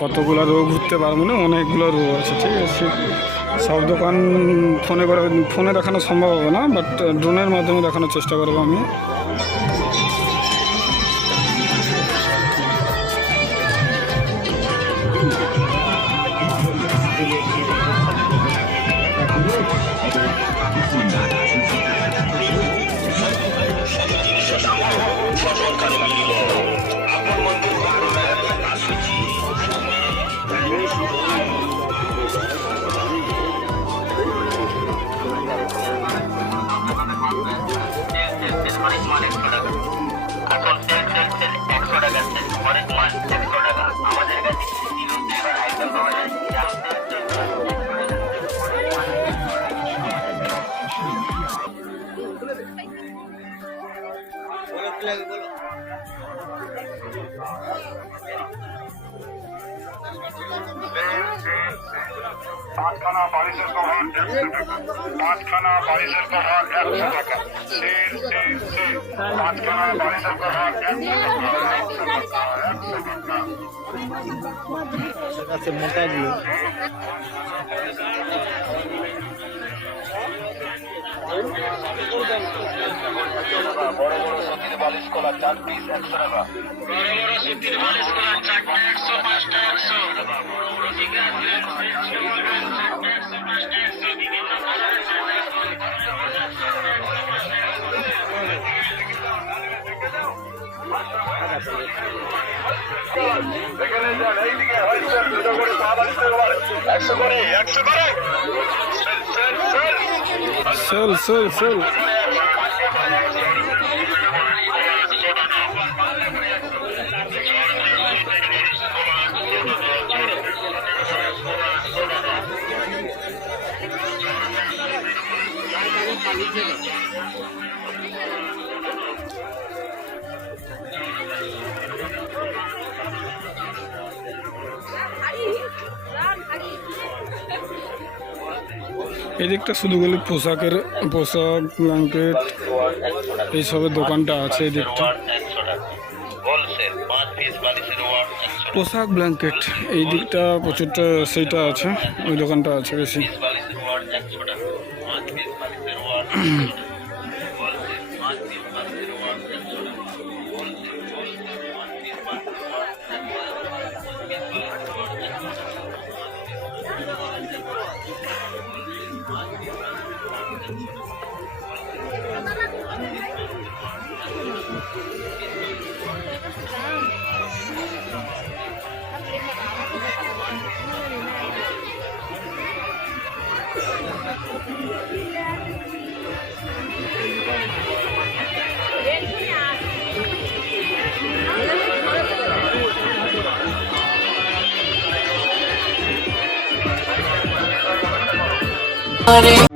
কতগুলো রো ঘুরতে পারব না, অনেকগুলো রো আছে, ঠিক আছে। সব দোকান ফোনে করে, ফোনে দেখানো সম্ভব হবে না বাট ড্রোনের মাধ্যমে দেখানোর চেষ্টা করব আমি। বড় বড় সতীর বালিশ কলা চার পিস একশো টাকা হয়েছে দুটো করে পা বালিশের কভার একশো করে একশো করে চল সেল এদিকটা শুধু গেলে পোশাকের, পোশাক ব্ল্যাঙ্কেট এইসবের দোকানটা আছে এদিকটা। পোশাক ব্ল্যাঙ্কেট এই দিকটা প্রচুরটা সেইটা আছে, ওই দোকানটা আছে বেশি। Hare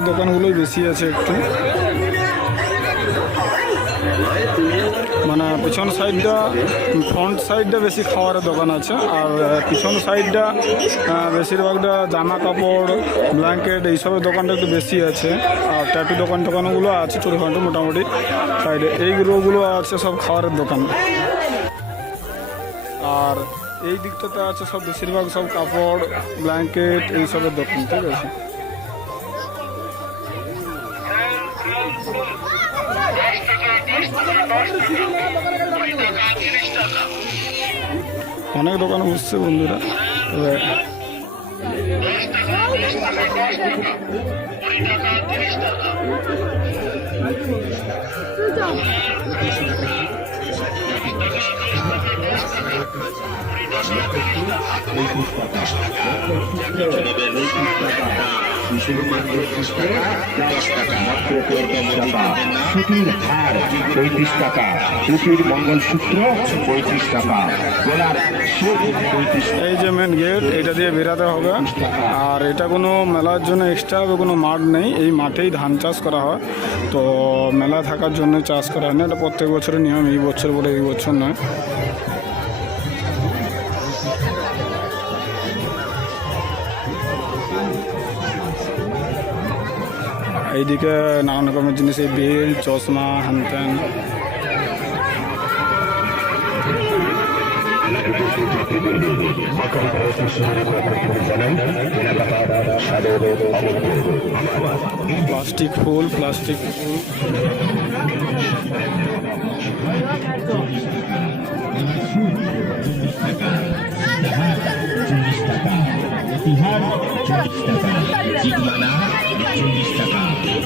টুকটাকের দোকানগুলোই বেশি আছে একটু। মানে পিছন সাইডটা ফ্রন্ট সাইডটা বেশি খাওয়ারের দোকান আছে, আর পিছন সাইডটা বেশিরভাগটা জামা কাপড় ব্ল্যাঙ্কেট এইসবের দোকানটা একটু বেশি আছে, আর ট্যাটু দোকান টোকানগুলো আছে ছোটোখাটো মোটামুটি। সাইডে এইগুলোগুলো আছে সব খাওয়ারের দোকান। আর এই দিকটাতে আছে সব বেশিরভাগ সব কাপড় ব্ল্যাঙ্কেট এইসবের দোকান, ঠিক আছে? অনেক দোকান বসছে বন্ধুরা। সুতির হার পঁয়ত্রিশ টাকা সুতির মঙ্গলসূত্র পঁয়ত্রিশ টাকা গলার এই যে মেন গেট এটা দিয়ে বেরাতে হবে। আর এটা কোনো মেলার জন্য এক্সট্রা কোনো মাঠ নেই। এই মাঠেই ধান চাষ করা হয়। তো মেলা থাকার জন্য চাষ করা হয় না। এটা প্রত্যেক বছরের নিয়ম, এই বছর বলে এই বছর নয়। এইদিকে নানান রকমের জিনিস, এই বেল চশমা হ্যান প্লাস্টিক ফুল প্লাস্টিক ফুল। ইতিহার চল্লিশ টাকা।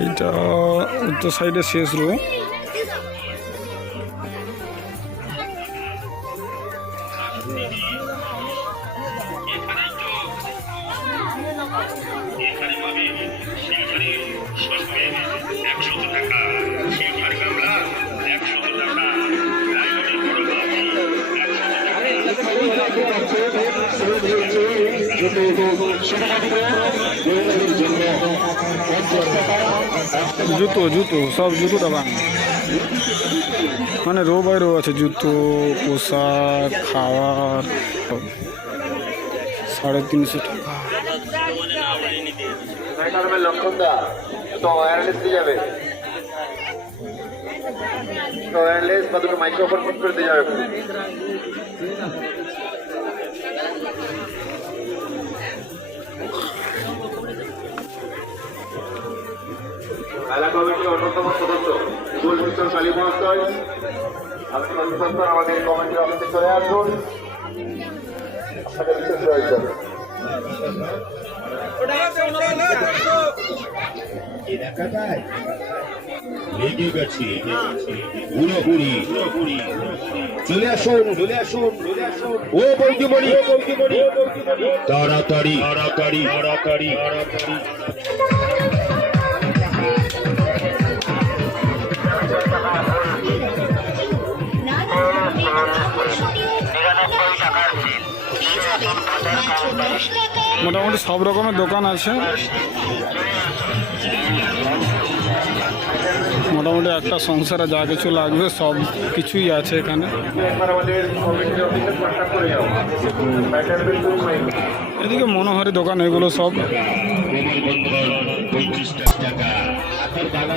এটা উত্তর সাইডে শেষ রো জুতো জুতো, সব জুতো দোকান মানে রো বাই রো আছে, জুতো, পোশাক, খাওয়ার। সাড়ে তিনশো টাকা। করে দিয়ে যাবে। মেলা কমিটির অন্যতম সদস্য দুল কিশোর মহাশয়। আমাদের কমিটির অফিসে চলে আসুন। আসুন আসুন তাড়াতাড়ি তাড়াতাড়ি তাড়াতাড়ি তাড়াতাড়ি। মোটামুটি সব রকমের দোকান আছে। মোটামুটি একটা সংসারে যা কিছু লাগবে, সব কিছুই আছে এখানে। এদিকে মনোহরি দোকান, এগুলো সব। টাকা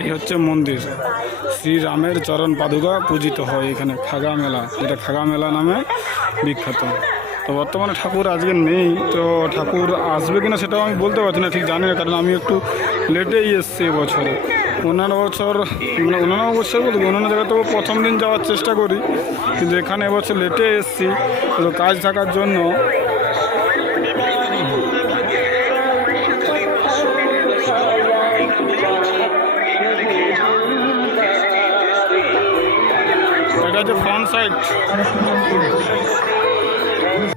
এই হচ্ছে মন্দির। শ্রীরামের চরণ পাদুকা পূজিত হয় এখানে খাগা মেলা। যেটা খাগা মেলা নামে বিখ্যাত। তো বর্তমানে ঠাকুর আজকে নেই। তো ঠাকুর আসবে কিনা সেটাও আমি বলতে পারছি না, ঠিক জানি না, কারণ আমি একটু লেটেই এসছি এবছরে অন্যান্য বছর মানে অন্যান্য বছর বলতে অন্যান্য জায়গায় তো প্রথম দিন যাওয়ার চেষ্টা করি। কিন্তু এখানে এবছর লেটে এসছি। তো কাজ থাকার জন্য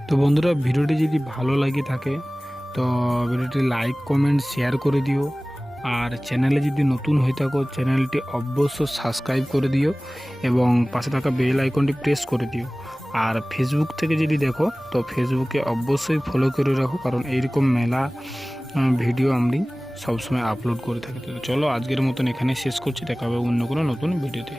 তো বন্ধুরা, ভিডিওটি যদি ভালো লাগে থাকে, তো ভিডিওটি লাইক কমেন্ট শেয়ার করে দিও। আর চ্যানেলে যদি নতুন হয়ে থাকো চ্যানেলটি অবশ্যই সাবস্ক্রাইব করে দিও এবং পাশে থাকা বেল আইকনটি প্রেস করে দিও। আর ফেসবুক থেকে যদি দেখো, তো ফেসবুকে অবশ্যই ফলো করে রাখো, কারণ এইরকম মেলা ভিডিও আমি সবসময় আপলোড করে থাকি। তো চলো, আজকের মতন এখানে শেষ করছি। দেখা হবে অন্য কোনো নতুন ভিডিওতে